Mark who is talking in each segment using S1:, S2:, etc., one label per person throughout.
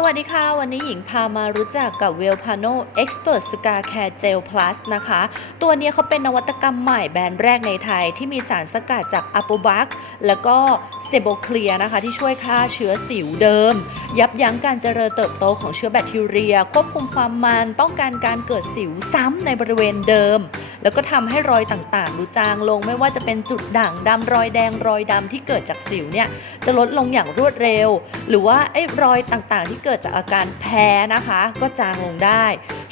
S1: สวัสดีค่ะ วันนี้หญิงพามารู้จักกับ w e l p a n o Expert Scar Care Gel Plus นะคะ ตัวเนี้ยเขาเป็นนวัตกรรมใหม่แบรนด์แรกในไทย ที่มีสารสกัดจากอัปโปบักแล้วก็เซโบเคลียนะคะ ที่ช่วยฆ่าเชื้อสิวเดิม ยับยั้งการเจริญเติบโตของเชื้อแบคทีเรีย ควบคุมความมันป้องกันการเกิดสิวซ้ำในบริเวณเดิม แล้วก็ทำให้รอยต่างๆดูจางลงไม่ว่าจะเป็นจุดด่างดำรอยแดงรอยดำที่เกิดจากสิวเนี่ยจะลดลงอย่างรวดเร็ว หรือว่าไอ้รอยต่างๆที่เเกิดจากอาการแพ้นะคะ ก็จางลงได้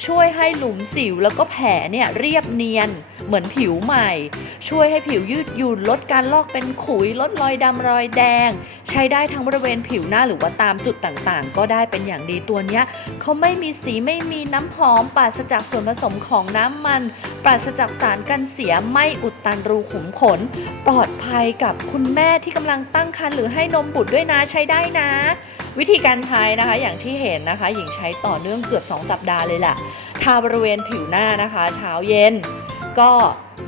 S1: ช่วยให้หลุมสิวแล้วก็แผลเนี่ยเรียบเนียนเหมือนผิวใหม่ ช่วยให้ผิวยืดหยุ่นลดการลอกเป็นขุย ลดรอยดำรอยแดง ใช้ได้ทั้งบริเวณผิวหน้าหรือว่าตามจุดต่างๆ ก็ได้เป็นอย่างดีตัวเนี้ยเขาไม่มีสีไม่มีน้ำหอมปราศจากส่วนผสมของน้ำมัน ปราศจากสารกันเสียไม่อุดตันรูขุมขน ปลอดภัยกับคุณแม่ที่กำลังตั้งครรภ์หรือให้นมบุตรด้วยนะใช้ได้นะ วิธีการใช้นะคะอย่างที่เห็นนะคะ หญิงใช้ต่อเนื่องเกือบ 2 สัปดาห์เลยแหละทาบริเวณผิวหน้านะคะ เช้าเย็นก็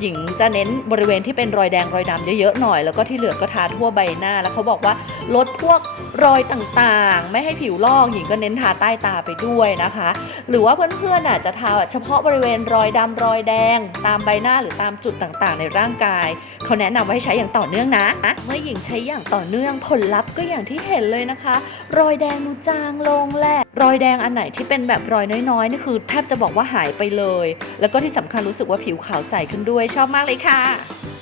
S1: หญิงจะเน้นบริเวณที่เป็นรอยแดงรอยดำเยอะๆหน่อย แล้วก็ที่เหลือก็ทาทั่วใบหน้า แล้วเขาบอกว่าลดพวกรอยต่างๆ ไม่ให้ผิวลอกหญิงก็เน้นทาใต้ตาไปด้วยนะคะ หรือว่าเพื่อนๆอะจะทาเฉพาะบริเวณรอยดำรอยแดง ตามใบหน้าหรือตามจุดต่างๆ ในร่างกาย เขาแนะนำว่าให้ใช้อย่างต่อเนื่องนะ เมื่อหญิงใช้อย่างต่อเนื่องผลลัพธ์ก็อย่างที่เห็นเลยนะคะ รอยแดงดูจางลงแหละ รอยแดงอันไหนที่เป็นแบบรอยน้อยๆนี่คือแทบจะบอกว่าหายไปเลย แล้วก็ที่สำคัญรู้สึกว่าผิวขาวใสขึ้นด้วยชอบมากเลยค่ะ